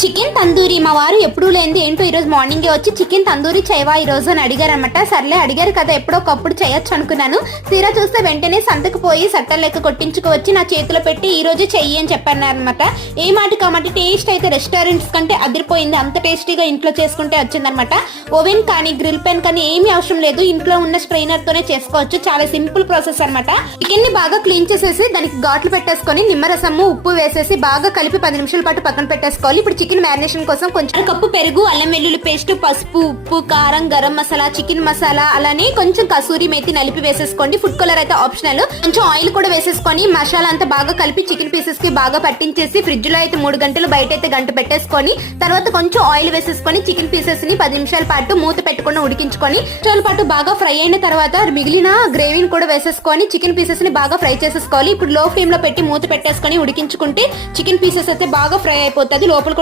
Chicken tandoori మా వారు ఎప్పుడూ లేనిది ఏంటో ఈ రోజు మార్నింగే వచ్చి చికెన్ తందూరి చేయవా ఈ రోజు అని అడిగారనమాట. సర్లే అడిగారు కదా ఎప్పుడో ఒకప్పుడు చేయొచ్చు అనుకున్నాను. తీరా చూస్తే వెంటనే సంతకు పోయి సట్టలు లెక్క కొట్టించుకువచ్చి నా చేతిలో పెట్టి ఈ రోజు చెయ్యి అని చెప్పారనమాట. ఏ మాట కాబట్టి టేస్ట్ అయితే రెస్టారెంట్స్ కంటే అదిరిపోయింది. అంత టేస్టీగా ఇంట్లో చేసుకుంటే వచ్చిందనమాట. ఓవెన్ కానీ గ్రిల్ పెన్ కానీ ఏమీ అవసరం లేదు, ఇంట్లో ఉన్న స్ట్రైనర్ తోనే చేసుకోవచ్చు. చాలా సింపుల్ ప్రాసెస్ అనమాట. చికెన్ ని బాగా క్లీన్ చేసేసి దానికి ఘాట్లు పెట్టేసుకొని నిమ్మరసము ఉప్పు వేసేసి బాగా కలిపి 10 నిమిషాల పాటు పక్కన పెట్టేసుకోవాలి. ఇప్పుడు చికెన్ మ్యారినేషన్ కోసం కొంచెం కప్పు పెరుగు, అల్లం వెల్లుల్లి పేస్ట్, పసుపు, ఉప్పు, కారం, గరం మసాలా, చికెన్ మసాలా, అలానే కొంచెం కసూరి మేతి నలిపి వేసేసుకోండి. ఫుడ్ కలర్ అయితే ఆప్షనల్. కొంచెం ఆయిల్ కూడా వేసేసుకొని మసాలా అంతా బాగా కలిపి చికెన్ పీసెస్ కి బాగా పట్టించేసి ఫ్రిడ్జ్ లో అయితే 3 గంటలు, బయట అయితే గంట పెట్టేసుకొని తర్వాత కొంచెం ఆయిల్ వేసేసుకొని చికెన్ పీసెస్ ని 10 నిమిషాల పాటు మూత పెట్టుకుని ఉడికించుకొని నిమిషాల పాటు బాగా ఫ్రై అయిన తర్వాత మిగిలిన గ్రేవీని కూడా వేసేసుకొని చికెన్ పీసెస్ ని బాగా ఫ్రై చేసేసుకోవాలి. ఇప్పుడు లో ఫ్లేమ్ లో పెట్టి మూత పెట్టేసుకొని ఉడికించుకుంటే చికెన్ పీసెస్ అయితే బాగా ఫ్రై అయిపోతుంది. లోపల కూడా